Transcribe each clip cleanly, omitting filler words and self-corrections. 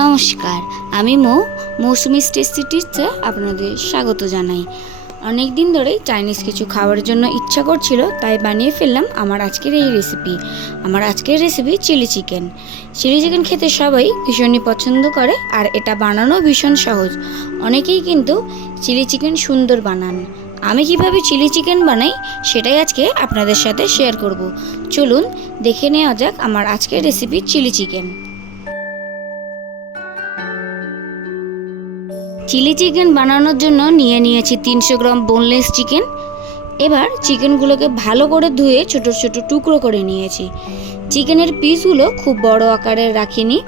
নমস্কার, আমি মৌসুমি টেস্টি টিপসে আপনাদের স্বাগত জানাই। অনেক দিন ধরেই চাইনিজ কিছু খাওয়ার জন্য ইচ্ছা করছিল, তাই বানিয়ে ফেললাম আমার আজকের এই রেসিপি। আমার আজকের recipe chilli chicken. Chilli chicken খেতে সবাই ভীষণই পছন্দ করে, আর এটা বানানো ভীষণ সহজ। অনেকেই কিন্তু চিলি চিকেন সুন্দর বানান। আমি কিভাবে চিলি চিকেন বানাই সেটাই আজকে আপনাদের সাথে শেয়ার করব। চলুন দেখে নেওয়া যাক আমার আজকের recipe chilli chicken. Chilli chicken বানানোর জন্য নিয়েছি 300 গ্রাম বোনলেস চিকেন। এবার চিকেনগুলোকে ভালো করে ধুয়ে ছোট ছোট টুকরো করে নিয়েছি। চিকেনের পিসগুলো খুব বড় আকারের রাখিনি,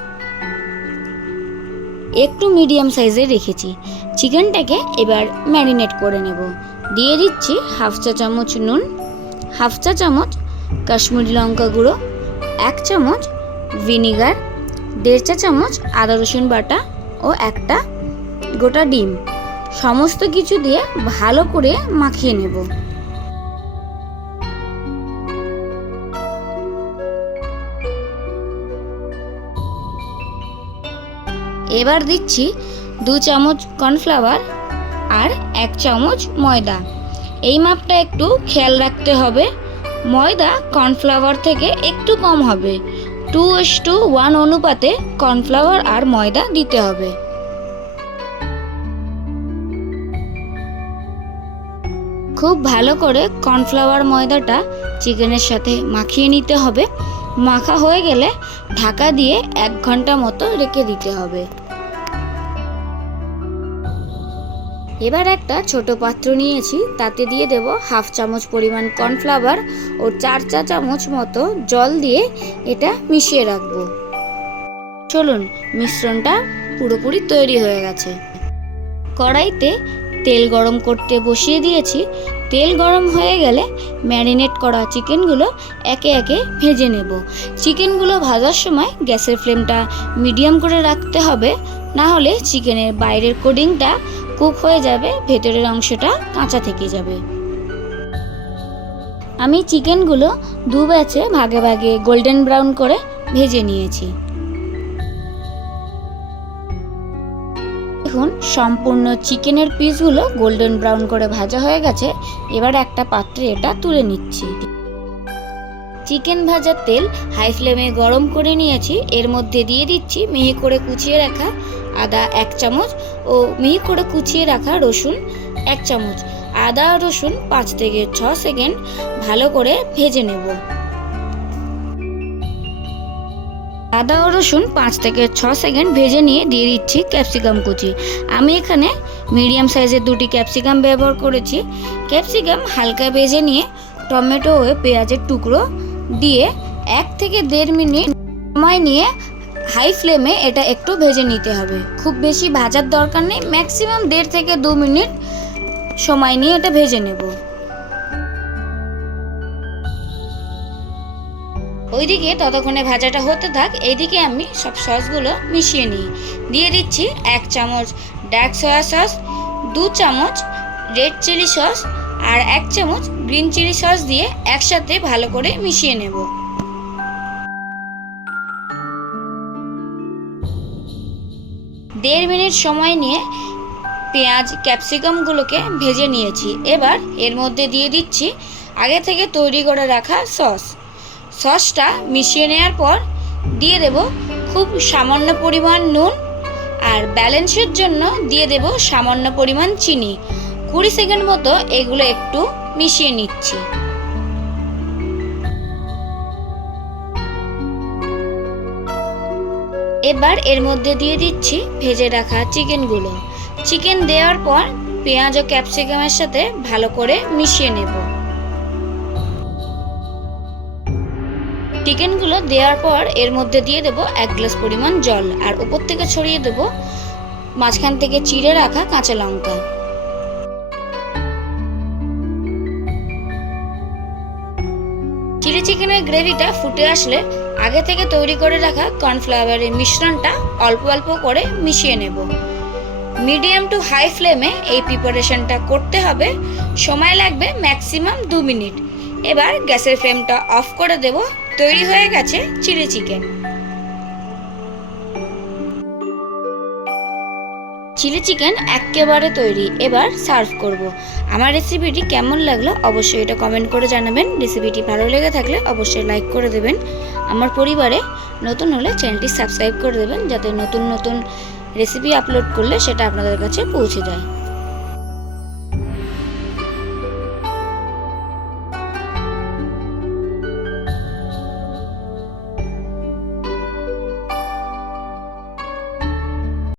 একটু মিডিয়াম সাইজের রেখেছি। চিকেনটাকে এবার ম্যারিনেট করে নেব। দিয়ে দিচ্ছি হাফ চা চামচ নুন, হাফ চা চামচ কাশ্মীরি লঙ্কা গুঁড়ো, 1 চামচ ভিনিগার, 1.5 চা চামচ আদা রসুন বাটা ও একটা গোটা ডিম। সমস্ত কিছু দিয়ে ভালো করে মাখিয়ে নেব। এবার দিচ্ছি 2 চামচ কর্নফ্লাওয়ার আর 1 চামচ ময়দা। এই মাপটা একটু খেয়াল রাখতে হবে, ময়দা কর্নফ্লাওয়ার থেকে একটু কম হবে। 2:1 অনুপাতে কর্নফ্লাওয়ার আর ময়দা দিতে হবে। খুব ভালো করে কর্নফ্লাওয়ার ময়দাটা চিকেনের সাথে মাখিয়ে নিতে হবে। মাখা হয়ে গেলে ঢাকা দিয়ে 1 ঘন্টা মতো রেখে দিতে হবে। এবার একটা ছোট পাত্র নিয়েছি, তাতে দিয়ে দেব হাফ চামচ পরিমাণ কর্নফ্লাওয়ার ও 4 চা চামচ মতো জল দিয়ে এটা মিশিয়ে রাখবো। চলুন, মিশ্রণটা পুরোপুরি তৈরি হয়ে গেছে। কড়াইতে তেল গরম করতে বসিয়ে দিয়েছি। তেল গরম হয়ে গেলে ম্যারিনেট করা চিকেনগুলো একে একে ভেজে নেব। চিকেনগুলো ভাজার সময় গ্যাসের ফ্লেমটা মিডিয়াম করে রাখতে হবে, না হলে চিকেনের বাইরের কোটিংটা কুক হয়ে যাবে, ভেতরের অংশটা কাঁচা থেকে যাবে। আমি চিকেনগুলো 2 ব্যাচে ভাগে ভাগে গোল্ডেন ব্রাউন করে ভেজে নিয়েছি। দেখুন, সম্পূর্ণ চিকেনের পিসগুলো গোল্ডেন ব্রাউন করে ভাজা হয়ে গেছে। এবার একটা পাত্রে এটা তুলে নিচ্ছি। চিকেন ভাজার তেল হাই ফ্লেমে গরম করে নিয়েছি। এর মধ্যে দিয়ে দিচ্ছি মিহি করে কুচিয়ে রাখা আদা 1 চামচ ও মিহি করে কুচিয়ে রাখা রসুন 1 চামচ। আদা আর রসুন 5 থেকে 6 সেকেন্ড ভালো করে ভেজে নেব। আদা ও রসুন 5 থেকে 6 সেকেন্ড ভেজে নিয়ে দিয়ে দিচ্ছি ক্যাপসিকাম কুচি। আমি এখানে মিডিয়াম সাইজের 2টি ক্যাপসিকাম ব্যবহার করেছি। ক্যাপসিকাম হালকা ভেজে নিয়ে টমেটো ও পেঁয়াজের টুকরো দিয়ে 1 থেকে 1.5 মিনিট সময় নিয়ে হাই ফ্লেমে এটা একটু ভেজে নিতে হবে। খুব বেশি ভাজার দরকার নেই, ম্যাক্সিমাম 1.5 থেকে 2 মিনিট সময় নিয়ে এটা ভেজে নেব। ওইদিকে ততক্ষণে ভাজাটা হতে থাক, এইদিকে আমি সব সসগুলো মিশিয়ে নিই। দিয়ে দিচ্ছি 1 চামচ ডার্ক সয়া সস, 2 চামচ রেড চিলি সস আর 1 চামচ গ্রিন চিলি সস দিয়ে একসাথে ভালো করে মিশিয়ে নেব। দেড় মিনিট সময় নিয়ে পেঁয়াজ ক্যাপসিকামগুলোকে ভেজে নিয়েছি। এবার এর মধ্যে দিয়ে দিচ্ছি আগে থেকে তৈরি করে রাখা সসটা মিশিয়ে নেওয়ার পর দিয়ে দেব খুব সামান্য পরিমাণ নুন, আর ব্যালেন্সের জন্য দিয়ে দেব সামান্য পরিমাণ চিনি। 20 সেকেন্ড মতো এগুলো একটু মিশিয়ে নিচ্ছি। এবার এর মধ্যে দিয়ে দিচ্ছি ভেজে রাখা চিকেনগুলো। চিকেন দেওয়ার পর পেঁয়াজ ও ক্যাপসিকামের সাথে ভালো করে মিশিয়ে নেব। চিকেনগুলো দেওয়ার পর এর মধ্যে দিয়ে দেব 1 গ্লাস পরিমাণ জল, আর উপর থেকে ছড়িয়ে দেব মাঝখান থেকে চিড়ে রাখা কাঁচা লঙ্কা। চিলি চিকেনের গ্রেভিটা ফুটে আসলে আগে থেকে তৈরি করে রাখা কর্নফ্লাওয়ারের মিশ্রণটা অল্প অল্প করে মিশিয়ে নেব। মিডিয়াম টু হাই ফ্লেমে এই প্রিপারেশনটা করতে হবে। সময় লাগবে ম্যাক্সিমাম 2 মিনিট। এবার গ্যাসের ফ্লেমটা অফ করে দেব। তৈরি হয়ে গেছে চিলি চিকেন। চিলি চিকেন একেবারে তৈরি। এবার সার্ভ করব। আমার রেসিপিটি কেমন লাগলো অবশ্যই এটা কমেন্ট করে জানাবেন। রেসিপিটি ভালো লেগে থাকলে অবশ্যই লাইক করে দেবেন। আমার পরিবারে নতুন হলে চ্যানেলটি সাবস্ক্রাইব করে দেবেন, যাতে নতুন নতুন রেসিপি আপলোড করলে সেটা আপনাদের কাছে পৌঁছে যায়।